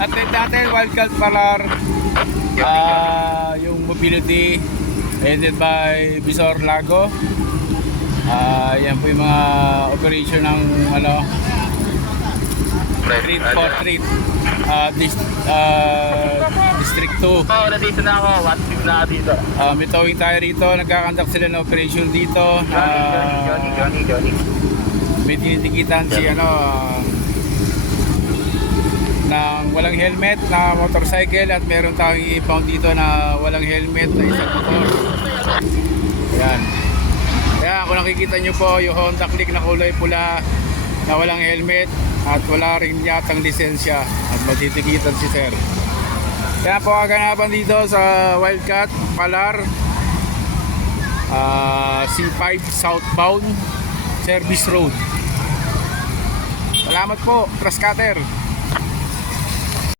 Atlet natin, Wildcat Palar. Yung mobility headed by Bisor Lago. Yan po yung mga operation ng Street for Street District 2. Nandito na ako, one team na dito. May towing tayo rito, nagkakandak sila ng operation dito. Johnny. May tinitikitan si ng walang helmet na motorcycle at meron tayong i-pound dito na walang helmet na isang motor. Ayan. Kaya kung nakikita nyo po yung Honda Click na kulay pula na walang helmet at wala rin yatang lisensya at matitikitan si sir. Kaya po kaganapan dito sa Wildcat Palar, C5 southbound Service Road. Salamat po, Trust Cutter.